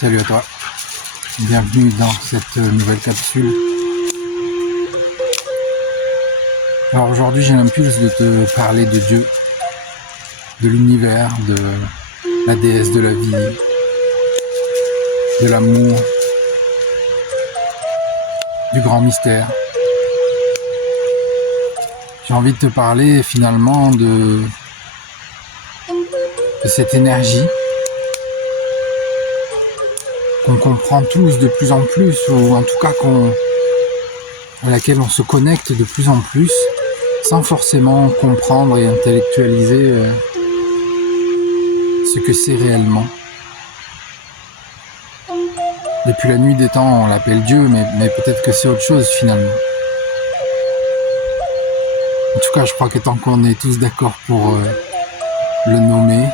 Salut à toi, bienvenue dans cette nouvelle capsule. Alors aujourd'hui j'ai l'impulse de te parler de Dieu, de l'univers, de la déesse de la vie, de l'amour, du grand mystère. J'ai envie de te parler finalement de cette énergie qu'on comprend tous de plus en plus, ou en tout cas à laquelle on se connecte de plus en plus, sans forcément comprendre et intellectualiser ce que c'est réellement. Depuis la nuit des temps, on l'appelle Dieu, mais peut-être que c'est autre chose finalement. En tout cas, je crois que tant qu'on est tous d'accord pour le nommer,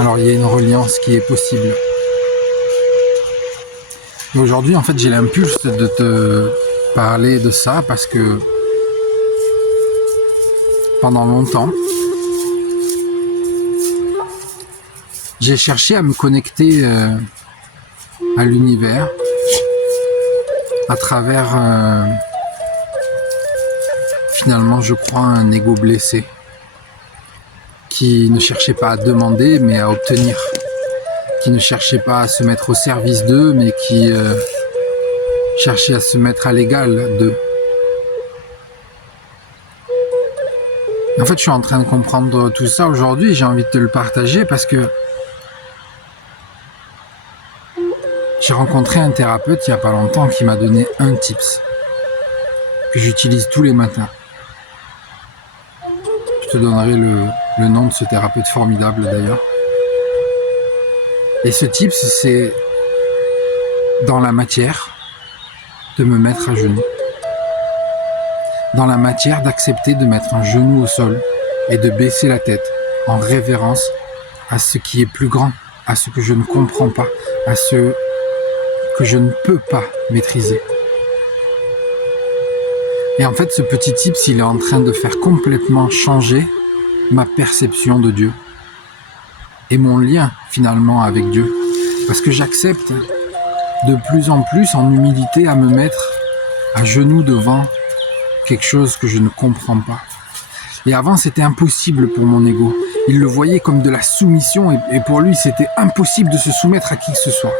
alors il y a une reliance qui est possible. Et aujourd'hui, en fait, j'ai l'impulse de te parler de ça parce que pendant longtemps, j'ai cherché à me connecter à l'univers à travers, finalement, je crois, un ego blessé qui ne cherchait pas à demander, mais à obtenir, qui ne cherchait pas à se mettre au service d'eux, mais qui cherchait à se mettre à l'égal d'eux. En fait, je suis en train de comprendre tout ça aujourd'hui, j'ai envie de te le partager parce que j'ai rencontré un thérapeute il n'y a pas longtemps qui m'a donné un tips que j'utilise tous les matins. Je te donnerai le nom de ce thérapeute formidable d'ailleurs. Et ce tips, c'est dans la matière de me mettre à genoux. Dans la matière d'accepter de mettre un genou au sol et de baisser la tête en révérence à ce qui est plus grand, à ce que je ne comprends pas, à ce que je ne peux pas maîtriser. Et en fait, ce petit tips, il est en train de faire complètement changer ma perception de Dieu et mon lien finalement avec Dieu. Parce que j'accepte de plus en plus en humilité à me mettre à genoux devant quelque chose que je ne comprends pas. Et avant, c'était impossible pour mon ego. Il le voyait comme de la soumission et pour lui, c'était impossible de se soumettre à qui que ce soit.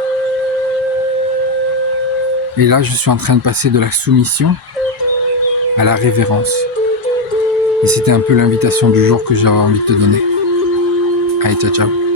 Et là, je suis en train de passer de la soumission à la révérence. Et c'était un peu l'invitation du jour que j'avais envie de te donner. Allez, ciao, ciao.